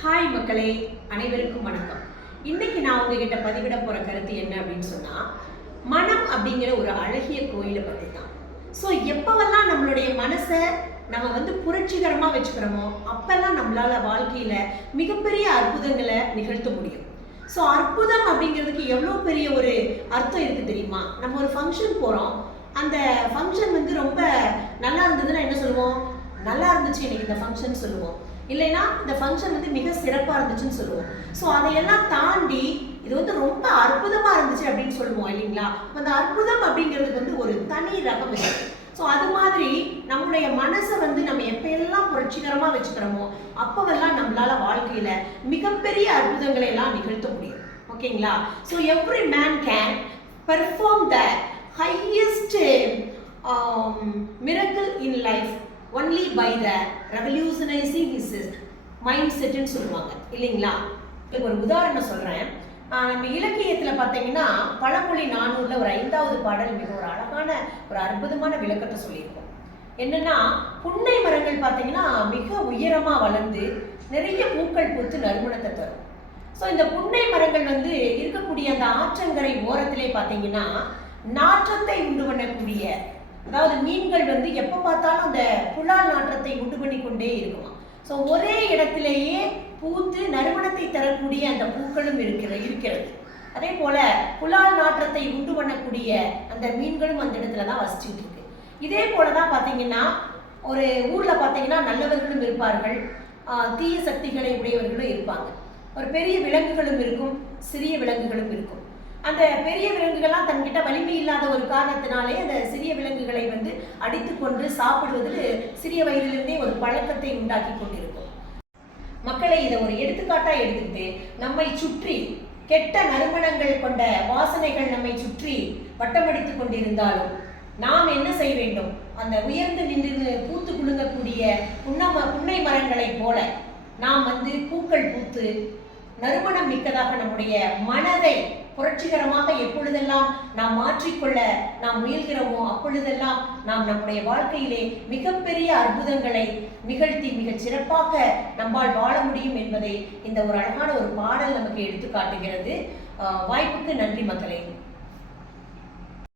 Hi மக்களே, அனைவருக்கும் வணக்கம். இன்னைக்கு நான் உங்ககிட்ட பதிவிட போற கருத்து என்ன அப்படின்னு சொன்னா, மனம் அப்படிங்கிற ஒரு அழகிய கோயிலை பத்தி தான். ஸோ எப்பவெல்லாம் நம்மளுடைய மனசை நம்ம புரட்சிகரமா வச்சுக்கிறோமோ அப்பெல்லாம் நம்மளால வாழ்க்கையில மிகப்பெரிய அற்புதங்களை நிகழ்த்த முடியும். ஸோ அற்புதம் அப்படிங்கிறதுக்கு எவ்வளோ பெரிய ஒரு அர்த்தம் இருக்கு தெரியுமா? நம்ம ஒரு ஃபங்க்ஷன் போறோம், அந்த ஃபங்க்ஷன் ரொம்ப நல்லா இருந்ததுன்னா என்ன சொல்லுவோம்? நல்லா இருந்துச்சு இன்னைக்கு இந்த ஃபங்க்ஷன் சொல்லுவோம். இல்லைன்னா இந்த ஃபங்க்ஷன் மிக சிறப்பாக இருந்துச்சுன்னு சொல்லுவோம். ஸோ அதையெல்லாம் தாண்டி இது ரொம்ப அற்புதமாக இருந்துச்சு அப்படின்னு சொல்லுவோம் இல்லைங்களா? அந்த அற்புதம் அப்படிங்கிறது ஒரு தனி ரகம் இருக்கு. ஸோ அது மாதிரி நம்மளுடைய மனசை நம்ம எப்பெல்லாம் புரட்சிகரமாக வச்சுக்கிறோமோ அப்போவெல்லாம் நம்மளால வாழ்க்கையில் மிகப்பெரிய அற்புதங்களை எல்லாம் நிகழ்த்த முடியும். ஓகேங்களா? So every man can perform the highest miracle in life only by the revolutionizing his mindset ன்னு சொல்லுவாங்க இல்லைங்களா? ஒரு உதாரணம் சொல்றேன். நம்ம இலக்கியத்தில் பார்த்தீங்கன்னா பழமொழி 400ல் ஒரு 5வது பாடல் மிக ஒரு அழகான ஒரு அற்புதமான விளக்கத்தை சொல்லியிருக்கோம். என்னன்னா, புன்னை மரங்கள் பார்த்தீங்கன்னா மிக உயரமாக வளர்ந்து நிறைய பூக்கள் பூத்து நறுமணத்தை தரும். ஸோ இந்த புன்னை மரங்கள் இருக்கக்கூடிய அந்த ஆற்றங்கரை ஓரத்திலே பார்த்தீங்கன்னா நாற்றத்தை உண்டு பண்ணக்கூடிய, அதாவது மீன்கள் எப்போ பார்த்தாலும் அந்த புலால் நாற்றத்தை உண்டு பண்ணி கொண்டே இருக்குமா. ஸோ ஒரே இடத்திலேயே பூத்து நறுமணத்தை தரக்கூடிய அந்த பூக்களும் இருக்கிறது. அதே போல புலால் நாற்றத்தை உண்டு பண்ணக்கூடிய அந்த மீன்களும் அந்த இடத்துல தான் வசிச்சுட்டு இருக்கு. இதே போல தான் பார்த்தீங்கன்னா ஒரு ஊரில் பார்த்தீங்கன்னா நல்லவர்களும் இருப்பார்கள், தீய சக்திகளை உடையவர்களும் இருப்பாங்க. ஒரு பெரிய விலங்குகளும் இருக்கும், சிறிய விலங்குகளும் இருக்கும். அந்த பெரிய விலங்குகள்லாம் தன்கிட்ட வலிமை இல்லாத ஒரு காரணத்தினாலே அந்த சிறிய விலங்குகளை அடித்து கொண்டு சாப்பிடுவதில் சிறிய வயதிலிருந்தே ஒரு பழக்கத்தை உண்டாக்கி கொண்டிருக்கும். மக்களை இதை ஒரு எடுத்துக்காட்டா எடுத்துக்கிட்டு நம்மை சுற்றி கெட்ட நறுமணங்கள் கொண்ட வாசனைகள் நம்மை சுற்றி வட்டமடித்து கொண்டிருந்தாலும் நாம் என்ன செய்ய வேண்டும்? அந்த உயர்ந்து நின்று பூத்து குலுங்கக்கூடிய புன்னை மரங்களை போல நாம் பூக்கள் பூத்து நறுமணம் மிக்கதாக நம்முடைய மனதை புரட்சிகரமாக எப்பொழுதெல்லாம் நாம் மாற்றிக்கொள்ள நாம் முயல்கிறோமோ அப்பொழுதெல்லாம் நாம் நம்முடைய வாழ்க்கையிலே மிகப்பெரிய அற்புதங்களை நிகழ்த்தி மிகச் சிறப்பாக நம்மால் வாழ முடியும் என்பதை இந்த ஒரு அழகான ஒரு பாடல் நமக்கு எடுத்து காட்டுகிறது. வாய்ப்புக்கு நன்றி மக்களே.